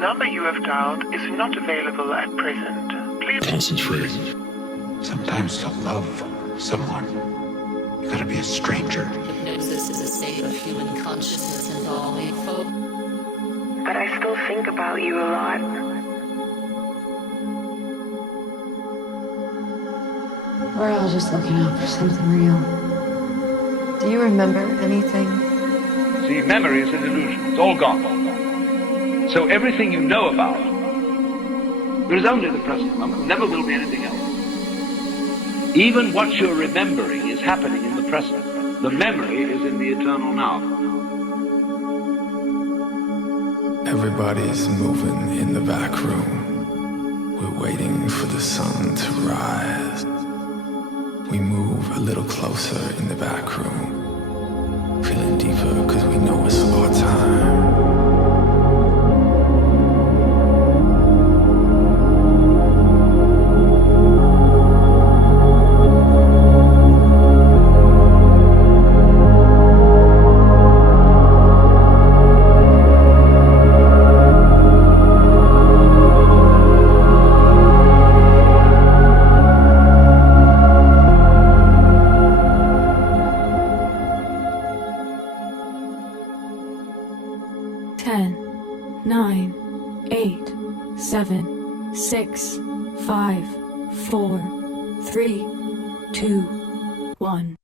number you have dialed is not available at present. Please concentrate. Sometimes to love someone, you gotta be a stranger. Hypnosis is a state of human consciousness involving folk. But I still think about you a lot. We're all just looking out for something real. Do you remember anything? See, memory is an illusion. It's all gone. So everything you know about, there is only the present moment. Never will be anything else. Even what you're remembering is happening in the present. The memory is in the eternal now. Everybody's moving in the back room. We're waiting for the sun to rise. We move a little closer in the back room, feeling deeper because we know it's our time. Ten, 9, 8, 7, 6, 5, 4, 3, 2, 1.